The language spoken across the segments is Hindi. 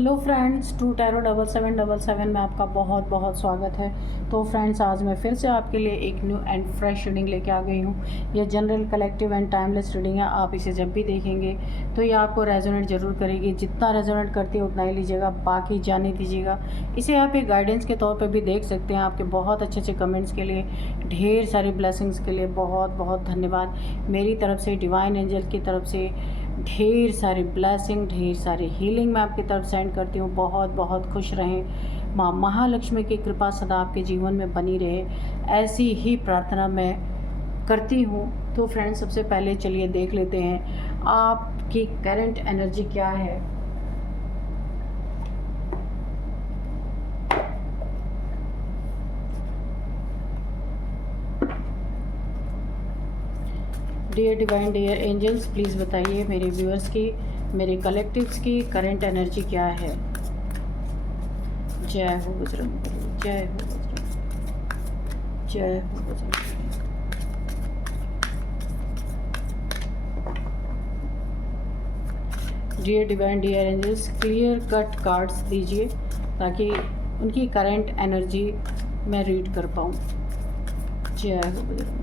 हेलो फ्रेंड्स, टू टैरो 7777 में आपका बहुत बहुत स्वागत है। तो फ्रेंड्स, आज मैं फिर से आपके लिए एक न्यू एंड फ्रेश रीडिंग लेके आ गई हूँ। यह general, collective and timeless reading है। आप इसे जब भी देखेंगे तो ये आपको रेजोनेट ज़रूर करेगी। जितना रेजोनेट करती है उतना ही लीजिएगा, बाकी जाने दीजिएगा। इसे आप एक गाइडेंस के तौर पर भी देख सकते हैं। आपके बहुत अच्छे अच्छे कमेंट्स के लिए, ढेर सारी ब्लेसिंग्स के लिए बहुत बहुत धन्यवाद। मेरी तरफ से, डिवाइन एंजल की तरफ से ढेर सारी ब्लेसिंग, ढेर सारी हीलिंग मैं आपकी तरफ सेंड करती हूँ। बहुत बहुत खुश रहें। माँ महालक्ष्मी की कृपा सदा आपके जीवन में बनी रहे, ऐसी ही प्रार्थना मैं करती हूँ। तो फ्रेंड्स, सबसे पहले चलिए देख लेते हैं आपकी करंट एनर्जी क्या है। Dear divine, dear angels, please बताइए मेरे व्यूअर्स की, मेरे कलेक्टिव्स की करंट एनर्जी क्या है। जय हो बजरंगबली, जय हो बजरंगबली, जय हो Bajrangbali. Dear divine, dear angels, clear cut cards दीजिए ताकि उनकी करंट एनर्जी मैं रीड कर पाऊँ। जय हो Bajrangbali.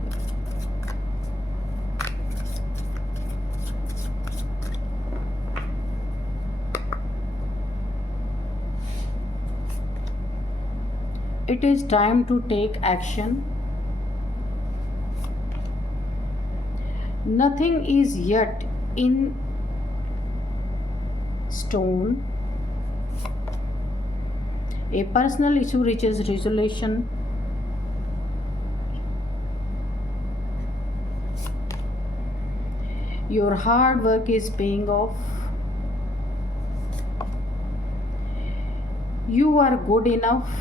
It is time to take action. Nothing is yet in stone. A personal issue reaches resolution. Your hard work is paying off. You are good enough.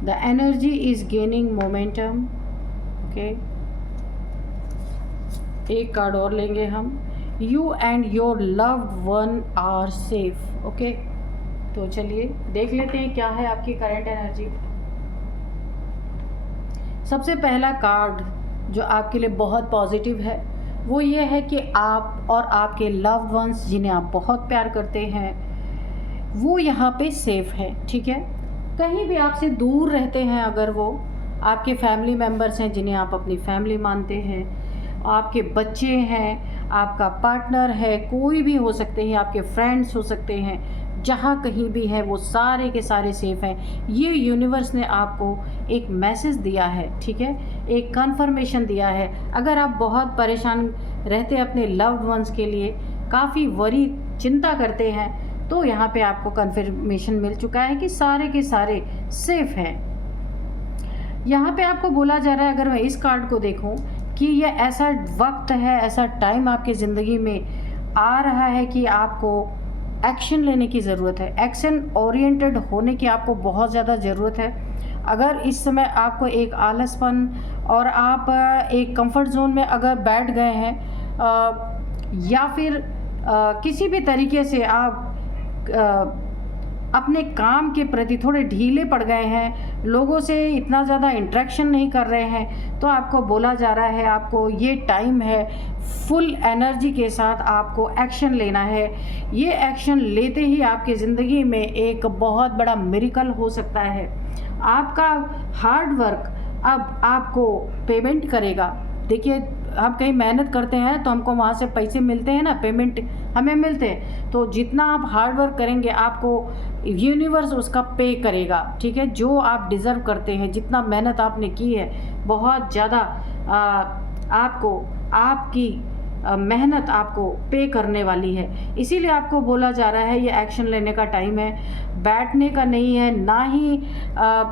The energy is gaining momentum. Okay, एक कार्ड और लेंगे हम। You and your loved one are safe. Okay, तो चलिए देख लेते हैं क्या है आपकी करंट एनर्जी। सबसे पहला कार्ड जो आपके लिए बहुत पॉजिटिव है वो ये है कि आप और आपके लव्ड वंस, जिन्हें आप बहुत प्यार करते हैं, वो यहाँ पे सेफ है। ठीक है, कहीं भी आपसे दूर रहते हैं, अगर वो आपके फैमिली मेम्बर्स हैं जिन्हें आप अपनी फैमिली मानते हैं, आपके बच्चे हैं, आपका पार्टनर है, कोई भी हो सकते हैं, आपके फ्रेंड्स हो सकते हैं, जहाँ कहीं भी है वो सारे के सारे सेफ हैं। ये यूनिवर्स ने आपको एक मैसेज दिया है। ठीक है, एक कन्फर्मेशन दिया है। अगर आप बहुत परेशान रहते अपने लव्ड वंस के लिए, काफ़ी वरी चिंता करते हैं, तो यहाँ पे आपको कन्फर्मेशन मिल चुका है कि सारे के सारे सेफ हैं। यहाँ पे आपको बोला जा रहा है, अगर मैं इस कार्ड को देखूँ, कि ये ऐसा वक्त है, ऐसा टाइम आपकी ज़िंदगी में आ रहा है कि आपको एक्शन लेने की ज़रूरत है। एक्शन ओरिएंटेड होने की आपको बहुत ज़्यादा ज़रूरत है। अगर इस समय आपको एक आलसपन और आप एक कंफर्ट जोन में अगर बैठ गए हैं, या फिर किसी भी तरीके से आप अपने काम के प्रति थोड़े ढीले पड़ गए हैं, लोगों से इतना ज़्यादा इंटरेक्शन नहीं कर रहे हैं, तो आपको बोला जा रहा है, आपको ये टाइम है फुल एनर्जी के साथ आपको एक्शन लेना है। ये एक्शन लेते ही आपकी ज़िंदगी में एक बहुत बड़ा मिरेकल हो सकता है। आपका हार्ड वर्क अब आपको पेमेंट करेगा। देखिए, हम कहीं मेहनत करते हैं तो हमको वहाँ से पैसे मिलते हैं ना, पेमेंट हमें मिलते हैं। तो जितना आप हार्ड वर्क करेंगे आपको यूनिवर्स उसका पे करेगा। ठीक है, जो आप डिज़र्व करते हैं, जितना मेहनत आपने की है, बहुत ज़्यादा आपको आपकी मेहनत आपको पे करने वाली है। इसीलिए आपको बोला जा रहा है ये एक्शन लेने का टाइम है। बैठने का नहीं है, ना ही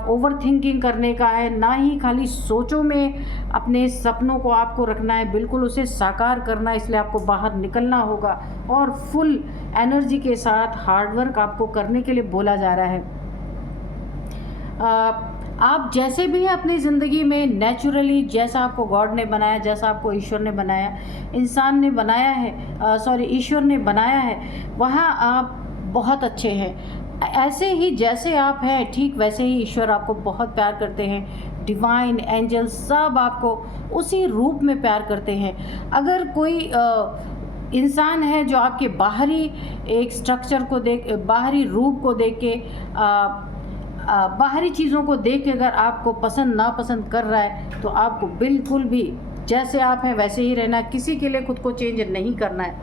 ओवर थिंकिंग करने का है, ना ही खाली सोचों में अपने सपनों को आपको रखना है, बिल्कुल उसे साकार करना है। इसलिए आपको बाहर निकलना होगा और फुल एनर्जी के साथ हार्डवर्क आपको करने के लिए बोला जा रहा है। आप जैसे भी हैं अपनी ज़िंदगी में, नेचुरली जैसा आपको गॉड ने बनाया, जैसा आपको ईश्वर ने बनाया, इंसान ने बनाया है, ईश्वर ने बनाया है, वहाँ आप बहुत अच्छे हैं। ऐसे ही जैसे आप हैं, ठीक वैसे ही ईश्वर आपको बहुत प्यार करते हैं। डिवाइन एंजल सब आपको उसी रूप में प्यार करते हैं। अगर कोई इंसान है जो आपके बाहरी एक स्ट्रक्चर को देख, बाहरी रूप को देख के, बाहरी चीज़ों को देख के अगर आपको पसंद नापसंद कर रहा है तो आपको बिल्कुल भी जैसे आप हैं वैसे ही रहना, किसी के लिए खुद को चेंज नहीं करना है,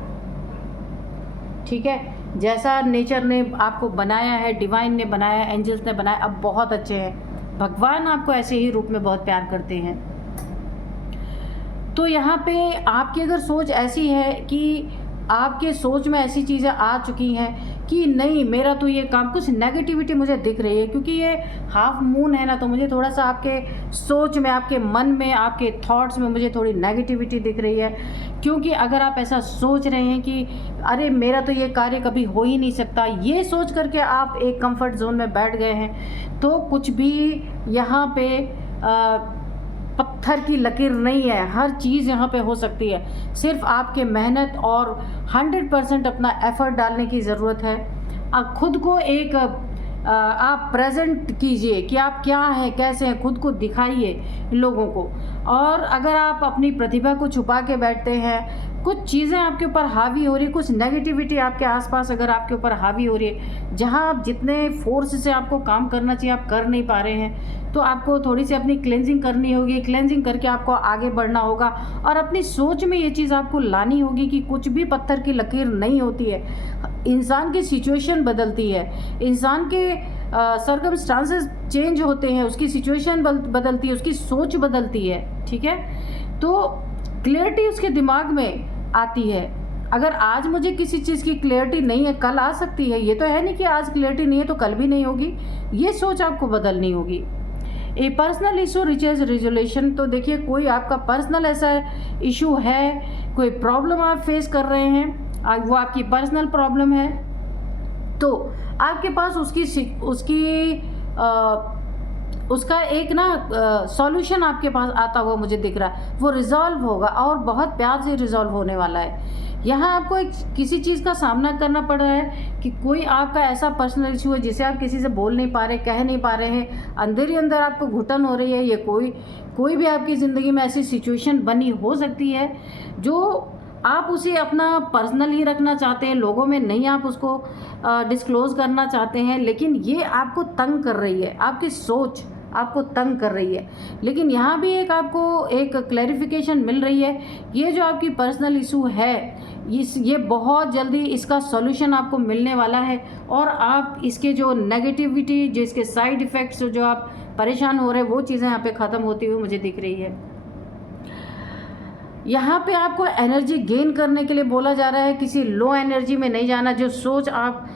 ठीक है। जैसा नेचर ने आपको बनाया है, डिवाइन ने बनाया, एंजल्स ने बनाया, अब बहुत अच्छे हैं, भगवान आपको ऐसे ही रूप में बहुत प्यार करते हैं। तो यहाँ पे आपकी अगर सोच ऐसी है कि आपके सोच में ऐसी चीज़ें आ चुकी हैं कि नहीं मेरा तो ये काम, कुछ नेगेटिविटी मुझे दिख रही है क्योंकि ये हाफ मून है ना, तो मुझे थोड़ा सा आपके सोच में, आपके मन में, आपके थॉट्स में मुझे थोड़ी नेगेटिविटी दिख रही है। क्योंकि अगर आप ऐसा सोच रहे हैं कि अरे मेरा तो ये कार्य कभी हो ही नहीं सकता, ये सोच करके आप एक कंफर्ट जोन में बैठ गए हैं, तो कुछ भी यहाँ पे पत्थर की लकीर नहीं है, हर चीज़ यहाँ पे हो सकती है। सिर्फ आपके मेहनत और 100% अपना एफर्ट डालने की ज़रूरत है। अब खुद को एक आप प्रेजेंट कीजिए कि आप क्या हैं, कैसे हैं, खुद को दिखाइए लोगों को। और अगर आप अपनी प्रतिभा को छुपा के बैठते हैं, कुछ चीज़ें आपके ऊपर हावी हो रही, कुछ नेगेटिविटी आपके आसपास अगर आपके ऊपर हावी हो रही है, जहां आप जितने फोर्स से आपको काम करना चाहिए आप कर नहीं पा रहे हैं, तो आपको थोड़ी सी अपनी क्लेंजिंग करनी होगी। क्लेंजिंग करके आपको आगे बढ़ना होगा और अपनी सोच में ये चीज़ आपको लानी होगी कि कुछ भी पत्थर की लकीर नहीं होती है। इंसान की सिचुएशन बदलती है, इंसान के सर्कमस्टांसेस चेंज होते हैं, उसकी सिचुएशन बदलती है, उसकी सोच बदलती है, ठीक है। तो क्लियरिटी उसके दिमाग में आती है। अगर आज मुझे किसी चीज़ की क्लियरिटी नहीं है, कल आ सकती है। ये तो है नहीं कि आज क्लियरिटी नहीं है तो कल भी नहीं होगी। ये सोच आपको बदलनी होगी। A personal issue reaches resolution, तो देखिए कोई आपका पर्सनल ऐसा इशू है, कोई प्रॉब्लम आप फेस कर रहे हैं, वो आपकी पर्सनल प्रॉब्लम है, तो आपके पास उसका एक ना सॉल्यूशन आपके पास आता हुआ मुझे दिख रहा है। वो रिजॉल्व होगा और बहुत प्यार से रिजॉल्व होने वाला है। यहाँ आपको एक किसी चीज़ का सामना करना पड़ रहा है कि कोई आपका ऐसा पर्सनल इशू है जिसे आप किसी से बोल नहीं पा रहे, कह नहीं पा रहे हैं, अंदर ही अंदर आपको घुटन हो रही है। ये कोई भी आपकी ज़िंदगी में ऐसी सिचुएशन बनी हो सकती है जो आप उसे अपना पर्सनल ही रखना चाहते हैं, लोगों में नहीं आप उसको डिस्क्लोज़ करना चाहते हैं, लेकिन ये आपको तंग कर रही है, आपकी सोच आपको तंग कर रही है। लेकिन यहाँ भी आपको एक क्लैरिफिकेशन मिल रही है। ये जो आपकी पर्सनल इशू है, ये बहुत जल्दी इसका सॉल्यूशन आपको मिलने वाला है और आप इसके जो नेगेटिविटी, जो इसके साइड इफ़ेक्ट्स, जो आप परेशान हो रहे हैं, वो चीज़ें यहाँ पे ख़त्म होती हुई मुझे दिख रही है। यहाँ पे आपको एनर्जी गेन करने के लिए बोला जा रहा है, किसी लो एनर्जी में नहीं जाना। जो सोच आप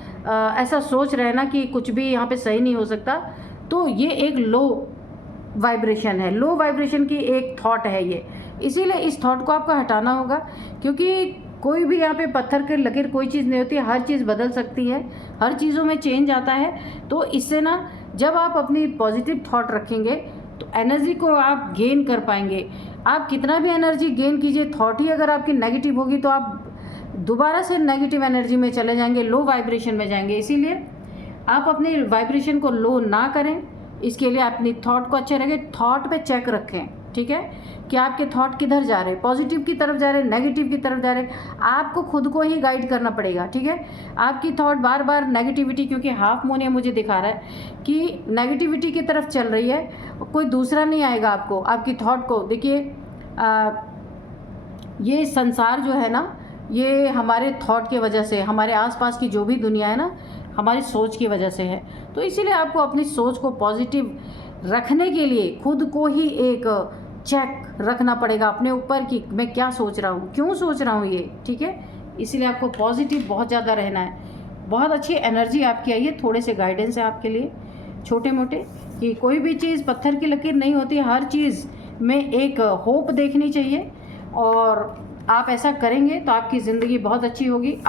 ऐसा सोच रहे हैं ना कि कुछ भी यहाँ पे सही नहीं हो सकता, तो ये एक लो वाइब्रेशन है, लो वाइब्रेशन की एक थॉट है ये। इसीलिए इस थॉट को आपको हटाना होगा, क्योंकि कोई भी यहाँ पे पत्थर के लकीर कोई चीज़ नहीं होती, हर चीज़ बदल सकती है, हर चीज़ों में चेंज आता है। तो इससे ना जब आप अपनी पॉजिटिव थॉट रखेंगे तो एनर्जी को आप गेन कर पाएंगे। आप कितना भी एनर्जी गेन कीजिए, थॉट ही अगर आपकी नेगेटिव होगी तो आप दोबारा से नेगेटिव एनर्जी में चले जाएंगे, लो वाइब्रेशन में जाएंगे। इसीलिए आप अपने वाइब्रेशन को लो ना करें, इसके लिए अपनी थॉट को अच्छे रखें, थॉट पे चेक रखें, ठीक है, कि आपके थॉट किधर जा रहे हैं, पॉजिटिव की तरफ जा रहे हैं, नेगेटिव की तरफ जा रहे हैं। आपको खुद को ही गाइड करना पड़ेगा, ठीक है। आपकी थॉट बार बार नेगेटिविटी, क्योंकि हाफ मून ये मुझे दिखा रहा है कि नेगेटिविटी की तरफ चल रही है, कोई दूसरा नहीं आएगा आपको, आपकी थॉट को। देखिए ये संसार जो है ना, ये हमारे थॉट की वजह से, हमारे आसपास की जो भी दुनिया है ना, हमारी सोच की वजह से है। तो इसीलिए आपको अपनी सोच को पॉजिटिव रखने के लिए खुद को ही एक चेक रखना पड़ेगा अपने ऊपर कि मैं क्या सोच रहा हूँ, क्यों सोच रहा हूँ ये, ठीक है। इसीलिए आपको पॉजिटिव बहुत ज़्यादा रहना है। बहुत अच्छी एनर्जी आपकी आई है, थोड़े से गाइडेंस है आपके लिए छोटे मोटे, कि कोई भी चीज़ पत्थर की लकीर नहीं होती, हर चीज़ में एक होप देखनी चाहिए। और आप ऐसा करेंगे तो आपकी ज़िंदगी बहुत अच्छी होगी।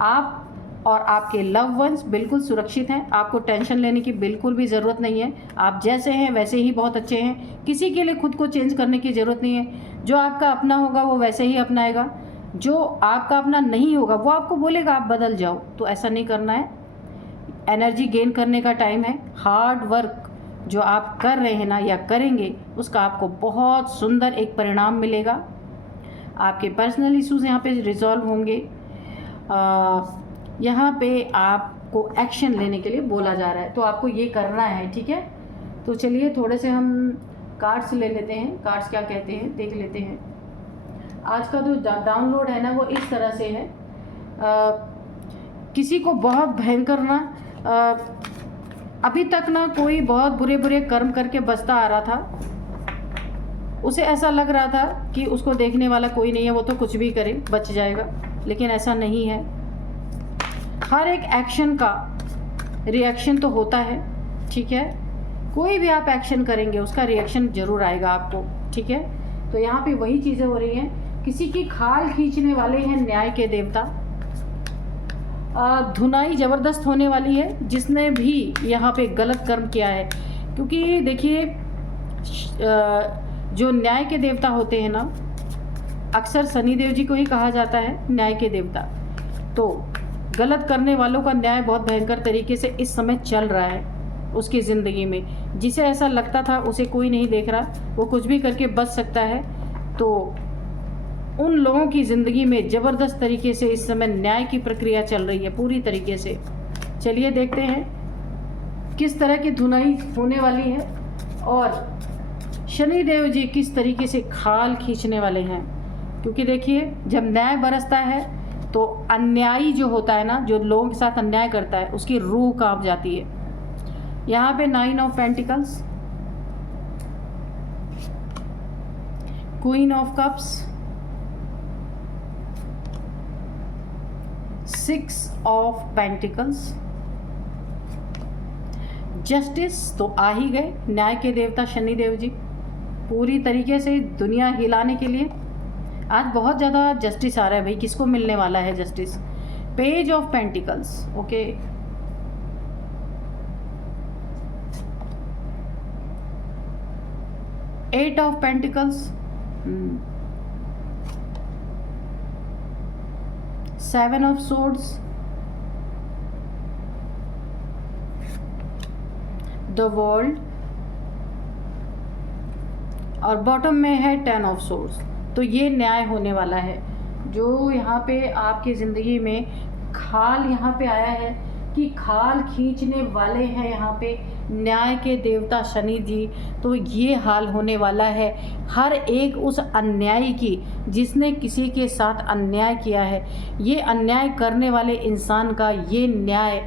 आप और आपके लव वंस बिल्कुल सुरक्षित हैं। आपको टेंशन लेने की बिल्कुल भी ज़रूरत नहीं है। आप जैसे हैं वैसे ही बहुत अच्छे हैं। किसी के लिए खुद को चेंज करने की ज़रूरत नहीं है। जो आपका अपना होगा वो वैसे ही अपनाएगा, जो आपका अपना नहीं होगा वो आपको बोलेगा आप बदल जाओ। तो ऐसा नहीं करना है। एनर्जी गेन करने का टाइम है। हार्ड वर्क जो आप कर रहे हैं ना या करेंगे, उसका आपको बहुत सुंदर एक परिणाम मिलेगा। आपके पर्सनल इश्यूज यहाँ पे रिजॉल्व होंगे। यहाँ पे आपको एक्शन लेने के लिए बोला जा रहा है, तो आपको ये करना है, ठीक है। तो चलिए थोड़े से हम कार्ड्स ले लेते हैं, कार्ड्स क्या कहते हैं देख लेते हैं। आज का जो डाउनलोड है ना वो इस तरह से है, किसी को बहुत भयंकर ना अभी तक ना कोई बहुत बुरे बुरे कर्म करके बचता आ रहा था, उसे ऐसा लग रहा था कि उसको देखने वाला कोई नहीं है, वो तो कुछ भी करे बच जाएगा, लेकिन ऐसा नहीं है। हर एक एक्शन का रिएक्शन तो होता है, ठीक है। कोई भी आप एक्शन करेंगे उसका रिएक्शन जरूर आएगा आपको, ठीक है। तो यहाँ पे वही चीज़ें हो रही हैं, किसी की खाल खींचने वाले हैं न्याय के देवता। धुनाई ज़बरदस्त होने वाली है जिसने भी यहाँ पे गलत कर्म किया है, क्योंकि देखिए जो न्याय के देवता होते हैं ना, अक्सर शनिदेव जी को ही कहा जाता है न्याय के देवता। तो गलत करने वालों का न्याय बहुत भयंकर तरीके से इस समय चल रहा है उसकी ज़िंदगी में। जिसे ऐसा लगता था उसे कोई नहीं देख रहा, वो कुछ भी करके बच सकता है, तो उन लोगों की ज़िंदगी में ज़बरदस्त तरीके से इस समय न्याय की प्रक्रिया चल रही है पूरी तरीके से। चलिए देखते हैं किस तरह की धुनाई होने वाली है और शनिदेव जी किस तरीके से खाल खींचने वाले हैं। क्योंकि देखिए जब न्याय बरसता है तो अन्यायी जो होता है ना, जो लोगों के साथ अन्याय करता है, उसकी रूह कांप जाती है। यहाँ पे 9 of pentacles, queen of cups, 6 of pentacles, justice तो आ ही गए, न्याय के देवता शनिदेव जी पूरी तरीके से दुनिया हिलाने के लिए। आज बहुत ज़्यादा जस्टिस आ रहा है भाई, किसको मिलने वाला है justice. Page of pentacles, okay, eight of pentacles, 7 of swords, the world, और बॉटम में है 10 ऑफ सोर्ड्स। तो ये न्याय होने वाला है। जो यहाँ पे आपकी ज़िंदगी में खाल यहाँ पे आया है कि खाल खींचने वाले हैं यहाँ पे न्याय के देवता शनि जी, तो ये हाल होने वाला है हर एक उस अन्यायी की जिसने किसी के साथ अन्याय किया है। ये अन्याय करने वाले इंसान का ये न्याय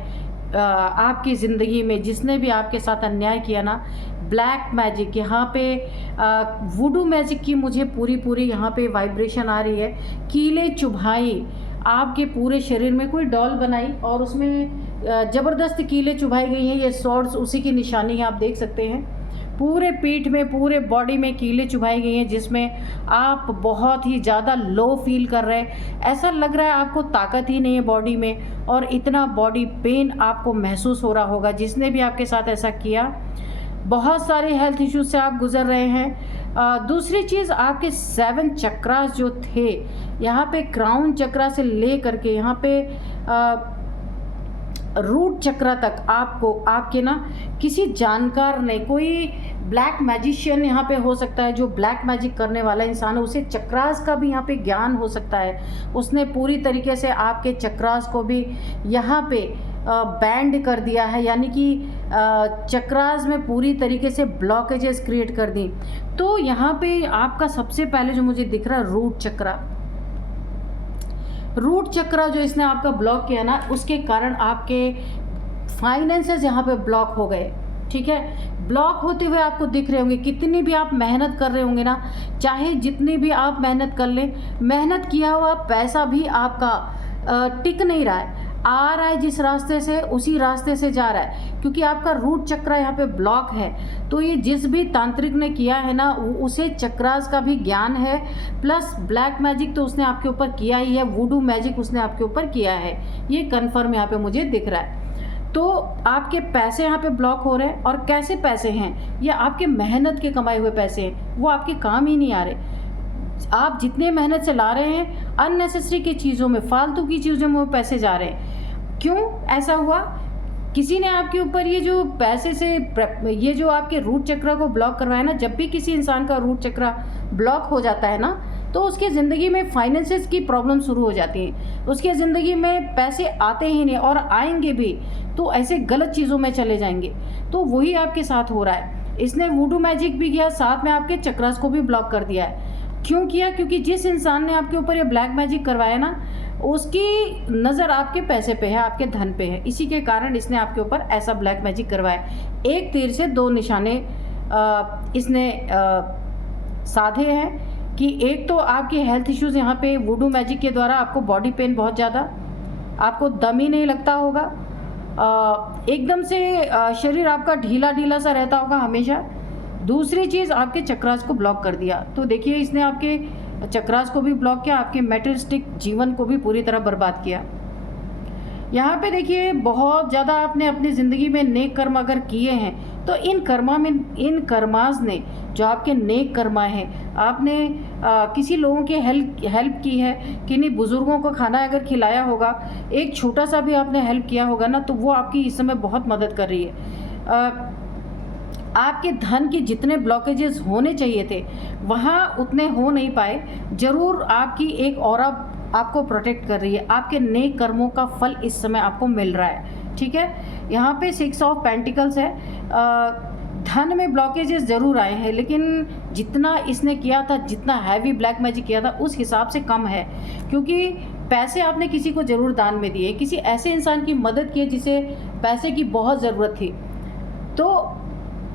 आपकी ज़िंदगी में जिसने भी आपके साथ अन्याय किया ना, ब्लैक मैजिक यहाँ पे वुडू मैजिक की मुझे पूरी यहाँ पे वाइब्रेशन आ रही है। कीले चुभाई, आपके पूरे शरीर में कोई डॉल बनाई और उसमें ज़बरदस्त कीले चुभाई गई हैं। ये सॉर्ड्स उसी की निशानी आप देख सकते हैं। पूरे पीठ में, पूरे बॉडी में कीले चुभाई गई हैं, जिसमें आप बहुत ही ज़्यादा लो फील कर रहे हैं। ऐसा लग रहा है आपको ताकत ही नहीं है बॉडी में, और इतना बॉडी पेन आपको महसूस हो रहा होगा। जिसने भी आपके साथ ऐसा किया, बहुत सारे हेल्थ इश्यूज से आप गुजर रहे हैं। दूसरी चीज़, आपके 7 चक्रास जो थे यहाँ पे, क्राउन चक्रा से ले करके यहाँ पे रूट चक्रा तक, आपको आपके ना किसी जानकार ने, कोई ब्लैक मैजिशियन यहाँ पे हो सकता है, जो ब्लैक मैजिक करने वाला इंसान है, उसे चक्रास का भी यहाँ पे ज्ञान हो सकता है। उसने पूरी तरीके से आपके चक्रास को भी यहाँ पे बैंड कर दिया है, यानी कि चक्रास में पूरी तरीके से ब्लॉकेजेस क्रिएट कर दी। तो यहाँ पे आपका सबसे पहले जो मुझे दिख रहा है रूट चक्रा, रूट चक्रा जो इसने आपका ब्लॉक किया ना, उसके कारण आपके फाइनेंसेस यहाँ पे ब्लॉक हो गए, ठीक है। ब्लॉक होते हुए आपको दिख रहे होंगे। कितनी भी आप मेहनत कर रहे होंगे ना, चाहे जितनी भी आप मेहनत कर लें, मेहनत किया हुआ पैसा भी आपका टिक नहीं रहा है। आ रहा है जिस रास्ते से, उसी रास्ते से जा रहा है, क्योंकि आपका रूट चक्रा यहाँ पे ब्लॉक है। तो ये जिस भी तांत्रिक ने किया है ना, उसे चक्रास का भी ज्ञान है, प्लस ब्लैक मैजिक तो उसने आपके ऊपर किया ही है, वुडू मैजिक उसने आपके ऊपर किया है, ये कन्फर्म यहाँ पे मुझे दिख रहा है। तो आपके पैसे यहाँ पे ब्लॉक हो रहे हैं, और कैसे पैसे हैं, ये आपके मेहनत के कमाए हुए पैसे हैं, वो आपके काम ही नहीं आ रहे। आप जितने मेहनत से ला रहे हैं, अननेसेसरी की चीज़ों में, फालतू की चीज़ों में वो पैसे जा रहे हैं। क्यों ऐसा हुआ? किसी ने आपके ऊपर ये जो पैसे से, ये जो आपके रूट चक्र को ब्लॉक करवाया ना, जब भी किसी इंसान का रूट चक्र ब्लॉक हो जाता है ना, तो उसकी ज़िंदगी में फाइनेंसेस की प्रॉब्लम शुरू हो जाती है, उसकी ज़िंदगी में पैसे आते ही नहीं और आएंगे भी तो ऐसे गलत चीज़ों में चले जाएंगे। तो वही आपके साथ हो रहा है। इसने वुडू मैजिक भी किया, साथ में आपके चक्रास को भी ब्लॉक कर दिया है। क्यों किया? क्योंकि जिस इंसान ने आपके ऊपर ये ब्लैक मैजिक करवाया ना, उसकी नज़र आपके पैसे पे है, आपके धन पे है, इसी के कारण इसने आपके ऊपर ऐसा ब्लैक मैजिक करवाया। एक तीर से दो निशाने इसने साधे हैं कि एक तो आपके हेल्थ इश्यूज़ यहाँ पे वुडू मैजिक के द्वारा आपको बॉडी पेन बहुत ज़्यादा, आपको दम ही नहीं लगता होगा, एकदम से शरीर आपका ढीला ढीला सा रहता होगा हमेशा। दूसरी चीज़, आपके चक्रास को ब्लॉक कर दिया। तो देखिए इसने आपके चक्रास को भी ब्लॉक किया, आपके मेटेरियलिस्टिक जीवन को भी पूरी तरह बर्बाद किया। यहाँ पे देखिए बहुत ज़्यादा आपने अपनी ज़िंदगी में नेक कर्म अगर किए हैं तो इन कर्मास ने जो आपके नेक कर्मा हैं, आपने किसी लोगों की हेल्प की है, किन्हीं बुज़ुर्गों को खाना अगर खिलाया होगा, एक छोटा सा भी आपने हेल्प किया होगा ना, तो वो आपकी इस समय बहुत मदद कर रही है। आपके धन के जितने ब्लॉकेजेस होने चाहिए थे वहाँ उतने हो नहीं पाए। ज़रूर आपकी एक ऑरा आपको प्रोटेक्ट कर रही है, आपके नेक कर्मों का फल इस समय आपको मिल रहा है। ठीक है, यहाँ पे 6 ऑफ पेंटिकल्स है। धन में ब्लॉकेजेस ज़रूर आए हैं, लेकिन जितना इसने किया था, जितना हैवी ब्लैक मैजिक किया था, उस हिसाब से कम है। क्योंकि पैसे आपने किसी को ज़रूर दान में दिए, किसी ऐसे इंसान की मदद की जिसे पैसे की बहुत ज़रूरत थी। तो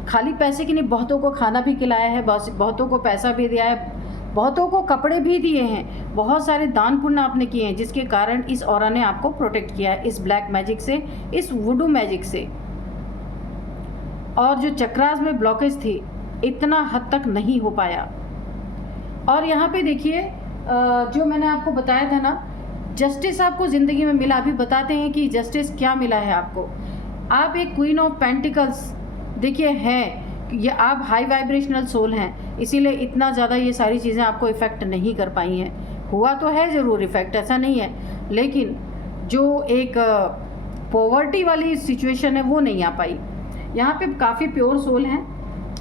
खाली पैसे की नहीं, बहुतों को खाना भी खिलाया है, बहुतों को पैसा भी दिया है, बहुतों को कपड़े भी दिए हैं, बहुत सारे दान पुण्य आपने किए हैं, जिसके कारण इस ऑरा ने आपको प्रोटेक्ट किया है इस ब्लैक मैजिक से, इस वुडू मैजिक से। और जो चक्रास में ब्लॉकेज थी, इतना हद तक नहीं हो पाया। और यहाँ पे देखिए जो मैंने आपको बताया था ना, जस्टिस आपको ज़िंदगी में मिला। अभी बताते हैं कि जस्टिस क्या मिला है आपको। आप एक क्वीन ऑफ पेंटिकल्स देखिए हैं, ये आप हाई वाइब्रेशनल सोल हैं, इसीलिए इतना ज़्यादा ये सारी चीज़ें आपको इफ़ेक्ट नहीं कर पाई हैं। हुआ तो है ज़रूर इफ़ेक्ट, ऐसा नहीं है, लेकिन जो एक पॉवर्टी वाली सिचुएशन है वो नहीं आ पाई। यहाँ पे काफ़ी प्योर सोल हैं,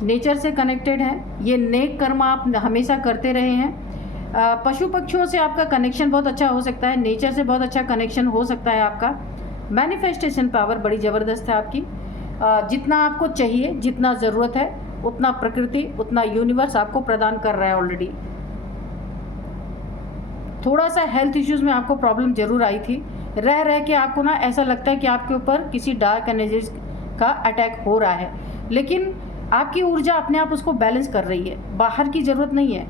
नेचर से कनेक्टेड हैं, ये नेक कर्म आप हमेशा करते रहे हैं। पशु पक्षियों से आपका कनेक्शन बहुत अच्छा हो सकता है, नेचर से बहुत अच्छा कनेक्शन हो सकता है आपका। मैनिफेस्टेशन पावर बड़ी ज़बरदस्त है आपकी। जितना आपको चाहिए, जितना ज़रूरत है, उतना प्रकृति, उतना यूनिवर्स आपको प्रदान कर रहा है ऑलरेडी। थोड़ा सा हेल्थ इश्यूज़ में आपको प्रॉब्लम ज़रूर आई थी, रह के आपको ना ऐसा लगता है कि आपके ऊपर किसी डार्क एनर्जीज का अटैक हो रहा है, लेकिन आपकी ऊर्जा अपने आप उसको बैलेंस कर रही है, बाहर की ज़रूरत नहीं है।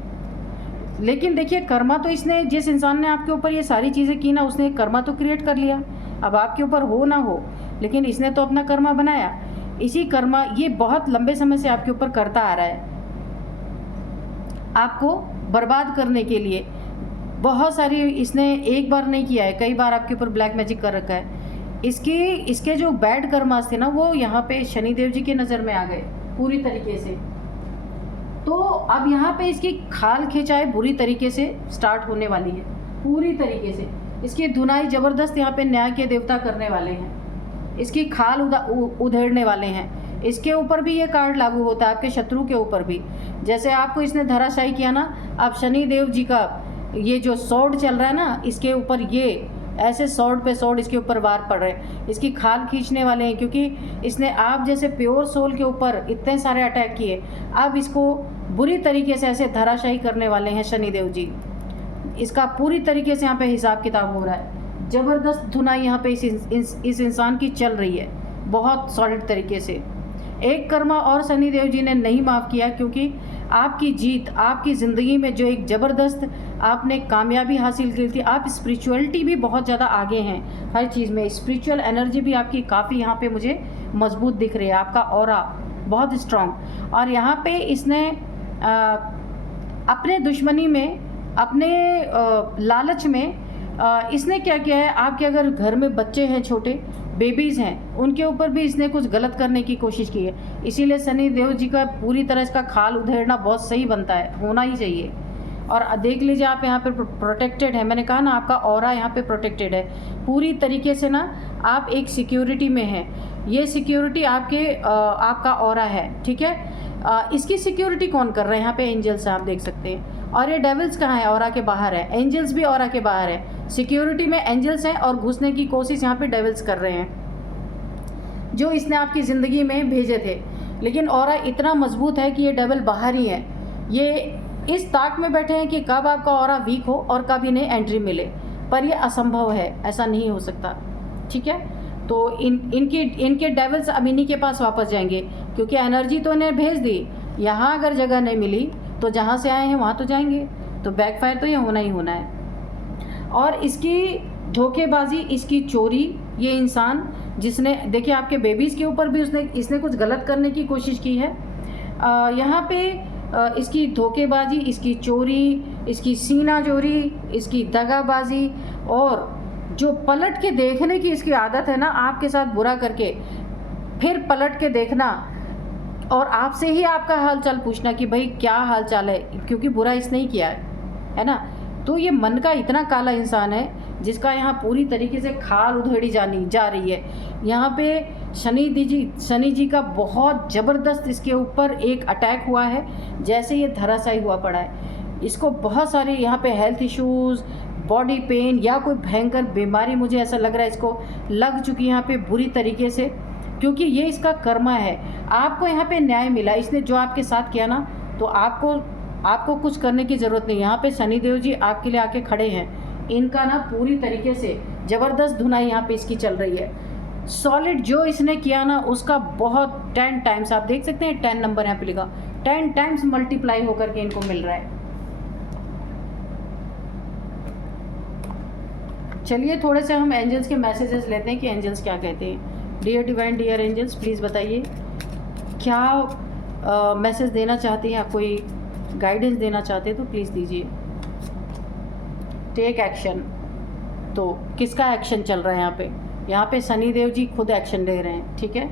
लेकिन देखिए कर्मा तो इसने, जिस इंसान ने आपके ऊपर ये सारी चीज़ें की ना, उसने कर्मा तो क्रिएट कर लिया। अब आपके ऊपर हो ना हो, लेकिन इसने तो अपना कर्मा बनाया। इसी कर्मा ये बहुत लंबे समय से आपके ऊपर करता आ रहा है, आपको बर्बाद करने के लिए। बहुत सारी इसने एक बार नहीं किया है, कई बार आपके ऊपर ब्लैक मैजिक कर रखा है। इसके जो बैड कर्मास थे ना, वो यहाँ पे शनिदेव जी के नज़र में आ गए पूरी तरीके से। तो अब यहाँ पे इसकी खाल खिंचाई बुरी तरीके से स्टार्ट होने वाली है, पूरी तरीके से। इसकी धुनाई ज़बरदस्त यहाँ पे न्याय के देवता करने वाले हैं, इसकी खाल उधेड़ने वाले हैं। इसके ऊपर भी ये कार्ड लागू होता है, आपके शत्रु के ऊपर भी। जैसे आपको इसने धराशायी किया ना, अब शनि देव जी का ये जो स्वॉर्ड चल रहा है ना, इसके ऊपर ये ऐसे स्वॉर्ड पे स्वॉर्ड इसके ऊपर वार पड़ रहे हैं, इसकी खाल खींचने वाले हैं। क्योंकि इसने आप जैसे प्योर सोल के ऊपर इतने सारे अटैक किए, अब इसको बुरी तरीके से ऐसे धराशायी करने वाले हैं शनिदेव जी। इसका पूरी तरीके से यहाँ पे हिसाब किताब हो रहा है। ज़बरदस्त धुनाई यहाँ पे इस इंसान की चल रही है, बहुत सॉलिड तरीके से। एक कर्मा और शनिदेव जी ने नहीं माफ़ किया, क्योंकि आपकी जीत, आपकी ज़िंदगी में जो एक ज़बरदस्त आपने कामयाबी हासिल की थी, आप स्पिरिचुअलिटी भी बहुत ज़्यादा आगे हैं हर चीज़ में। स्पिरिचुअल एनर्जी भी आपकी काफ़ी यहाँ पे मुझे मजबूत दिख रही है, आपका ऑरा बहुत स्ट्रॉन्ग। और यहाँ पे इसने अपने दुश्मनी में, अपने लालच में इसने क्या किया है, आपके अगर घर में बच्चे हैं, छोटे बेबीज़ हैं, उनके ऊपर भी इसने कुछ गलत करने की कोशिश की है। इसीलिए शनि देव जी का पूरी तरह इसका खाल उधेड़ना बहुत सही बनता है, होना ही चाहिए। और देख लीजिए आप यहाँ पे प्रोटेक्टेड है, मैंने कहा ना आपका ऑरा यहाँ पे प्रोटेक्टेड है पूरी तरीके से ना, आप एक सिक्योरिटी में हैं। ये सिक्योरिटी आपका ऑरा है, ठीक है। इसकी सिक्योरिटी कौन कर रहा है, यहाँ पे एंजल्स हैं, आप देख सकते हैं। और ये डेविल्स कहाँ है? ऑरा के बाहर है। एंजल्स भी ऑरा के बाहर है। सिक्योरिटी में एंजल्स हैं और घुसने की कोशिश यहाँ पे डेविल्स कर रहे हैं, जो इसने आपकी ज़िंदगी में भेजे थे। लेकिन ऑरा इतना मजबूत है कि ये डेविल बाहर ही है। ये इस ताक में बैठे हैं कि कब आपका ऑरा वीक हो और कब इन्हें एंट्री मिले, पर यह असंभव है, ऐसा नहीं हो सकता। ठीक है, तो इनके डेविल्स अब इन्हीं के पास वापस जाएंगे, क्योंकि एनर्जी तो इन्हें भेज दी। यहाँ अगर जगह नहीं मिली तो जहाँ से आए हैं वहाँ तो जाएंगे, तो बैकफायर तो ये होना ही होना है। और इसकी धोखेबाजी, इसकी चोरी, ये इंसान जिसने देखिए आपके बेबीज़ के ऊपर भी इसने कुछ गलत करने की कोशिश की है। यहाँ पे इसकी धोखेबाजी, इसकी चोरी, इसकी सीना चोरी, इसकी दगाबाजी, और जो पलट के देखने की इसकी आदत है ना, आपके साथ बुरा करके फिर पलट के देखना और आपसे ही आपका हाल चाल पूछना कि भाई क्या हाल चाल है, क्योंकि बुरा इसने ही किया है ना। तो ये मन का इतना काला इंसान है जिसका यहाँ पूरी तरीके से खाल उधेड़ी जा रही है। यहाँ पे शनि जी का बहुत ज़बरदस्त इसके ऊपर एक अटैक हुआ है, जैसे ये धराशायी हुआ पड़ा है। इसको बहुत सारे यहाँ पे हेल्थ इश्यूज़, बॉडी पेन या कोई भयंकर बीमारी, मुझे ऐसा लग रहा है इसको लग चुकी है यहाँ पे बुरी तरीके से, क्योंकि ये इसका कर्मा है। आपको यहाँ पे न्याय मिला, इसने जो आपके साथ किया ना, तो आपको कुछ करने की ज़रूरत नहीं। यहाँ पे शनिदेव जी आपके लिए आके खड़े हैं। इनका ना पूरी तरीके से ज़बरदस्त धुनाई यहाँ पे इसकी चल रही है। सॉलिड जो इसने किया ना, उसका बहुत 10 टाइम्स, आप देख सकते हैं 10 नंबर यहाँ पे लिखा, 10 टाइम्स मल्टीप्लाई होकर के इनको मिल रहा है। चलिए थोड़े से हम एंजल्स के मैसेजेस लेते हैं कि एंजल्स क्या कहते हैं। Dear divine, dear angels, please बताइए क्या मैसेज देना चाहते हैं, या कोई गाइडेंस देना चाहते हैं तो प्लीज़ दीजिए। टेक एक्शन, तो किसका एक्शन चल रहा है यहाँ पे? यहाँ पे शनिदेव जी खुद एक्शन ले रहे हैं। ठीक है,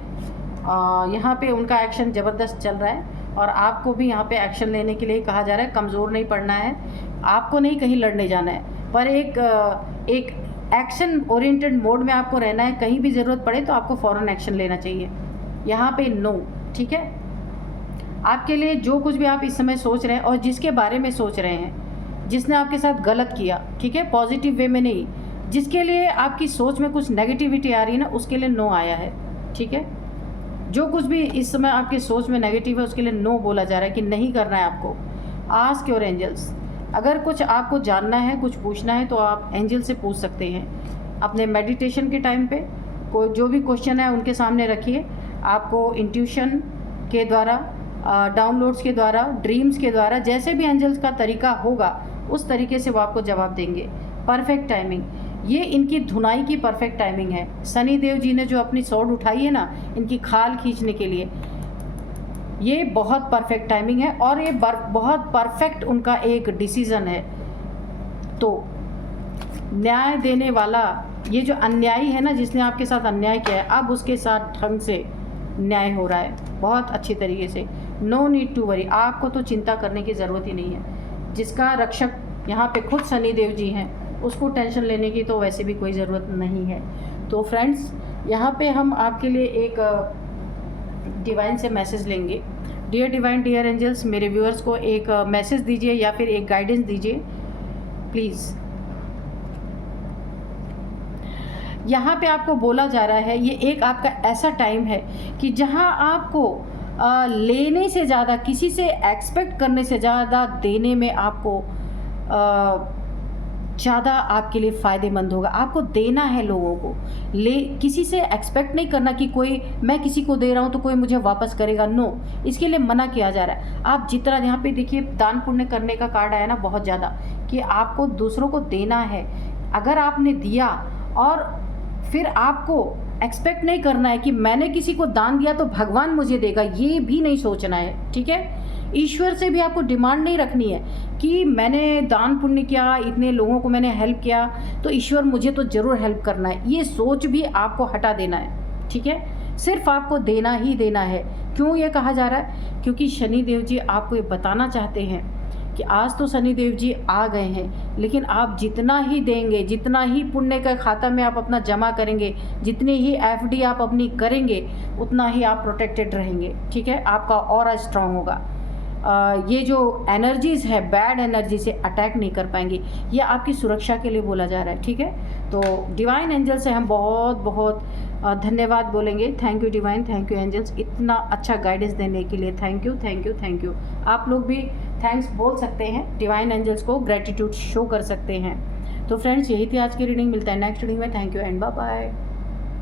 यहाँ पे उनका एक्शन ज़बरदस्त चल रहा है और आपको भी यहाँ पे एक्शन लेने के लिए कहा जा रहा है। कमज़ोर नहीं पड़ना है, आपको नहीं कहीं लड़ने जाना है, पर एक एक्शन ओरिएंटेड मोड में आपको रहना है। कहीं भी ज़रूरत पड़े तो आपको फ़ौरन एक्शन लेना चाहिए। यहाँ पे नो, ठीक है, आपके लिए जो कुछ भी आप इस समय सोच रहे हैं और जिसके बारे में सोच रहे हैं, जिसने आपके साथ गलत किया, ठीक है, पॉजिटिव वे में नहीं, जिसके लिए आपकी सोच में कुछ नेगेटिविटी आ रही है ना, उसके लिए नो आया है। ठीक है, जो कुछ भी इस समय आपकी सोच में नेगेटिव है उसके लिए नो बोला जा रहा है कि नहीं करना है आपको। आस्क योर एंजल्स, अगर कुछ आपको जानना है, कुछ पूछना है तो आप एंजल से पूछ सकते हैं। अपने मेडिटेशन के टाइम पे कोई जो भी क्वेश्चन है उनके सामने रखिए। आपको इंट्यूशन के द्वारा, डाउनलोड्स के द्वारा, ड्रीम्स के द्वारा, जैसे भी एंजल्स का तरीका होगा उस तरीके से वो आपको जवाब देंगे। परफेक्ट टाइमिंग, ये इनकी धुनाई की परफेक्ट टाइमिंग है। शनि देव जी ने जो अपनी स्वॉर्ड उठाई है ना, इनकी खाल खींचने के लिए, ये बहुत परफेक्ट टाइमिंग है और ये बहुत परफेक्ट उनका एक डिसीज़न है। तो न्याय देने वाला, ये जो अन्यायी है ना, जिसने आपके साथ अन्याय किया है, अब उसके साथ ढंग से न्याय हो रहा है, बहुत अच्छी तरीके से। नो नीड टू वरी, आपको तो चिंता करने की ज़रूरत ही नहीं है। जिसका रक्षक यहाँ पे खुद शनि देव जी हैं, उसको टेंशन लेने की तो वैसे भी कोई ज़रूरत नहीं है। तो फ्रेंड्स, यहाँ पे हम आपके लिए एक डिवाइन से मैसेज लेंगे। डियर डिवाइन, डियर एंजल्स, मेरे व्यूअर्स को एक मैसेज दीजिए या फिर एक गाइडेंस दीजिए प्लीज़। यहाँ पे आपको बोला जा रहा है, ये एक आपका ऐसा टाइम है कि जहाँ आपको लेने से ज़्यादा, किसी से एक्सपेक्ट करने से ज़्यादा देने में आपको ज़्यादा आपके लिए फ़ायदेमंद होगा। आपको देना है लोगों को, किसी से एक्सपेक्ट नहीं करना कि कोई, मैं किसी को दे रहा हूँ तो कोई मुझे वापस करेगा। नो, इसके लिए मना किया जा रहा है। आप जितना, यहाँ पे देखिए दान पुण्य करने का कार्ड आया ना, बहुत ज़्यादा, कि आपको दूसरों को देना है। अगर आपने दिया और फिर आपको एक्सपेक्ट नहीं करना है कि मैंने किसी को दान दिया तो भगवान मुझे देगा, ये भी नहीं सोचना है। ठीक है, ईश्वर से भी आपको डिमांड नहीं रखनी है कि मैंने दान पुण्य किया, इतने लोगों को मैंने हेल्प किया तो ईश्वर मुझे तो ज़रूर हेल्प करना है। ये सोच भी आपको हटा देना है। ठीक है, सिर्फ आपको देना ही देना है। क्यों ये कहा जा रहा है? क्योंकि शनि देव जी आपको ये बताना चाहते हैं कि आज तो शनि देव जी आ गए हैं, लेकिन आप जितना ही देंगे, जितना ही पुण्य का खाता में आप अपना जमा करेंगे, जितनी ही एफडी आप अपनी करेंगे, उतना ही आप प्रोटेक्टेड रहेंगे। ठीक है, आपका ऑरा स्ट्रांग होगा। ये जो एनर्जीज़ है, बैड एनर्जी से अटैक नहीं कर पाएंगी। ये आपकी सुरक्षा के लिए बोला जा रहा है, ठीक है। तो डिवाइन एंजल से हम बहुत बहुत धन्यवाद बोलेंगे। Thank you divine, thank you angels, इतना अच्छा गाइडेंस देने के लिए thank you thank you thank you. आप लोग भी थैंक्स बोल सकते हैं, डिवाइन एंजल्स को ग्रेटिट्यूड शो कर सकते हैं। तो फ्रेंड्स, यही थी आज की रीडिंग। मिलता है नेक्स्ट रीडिंग में। Thank you and bye bye.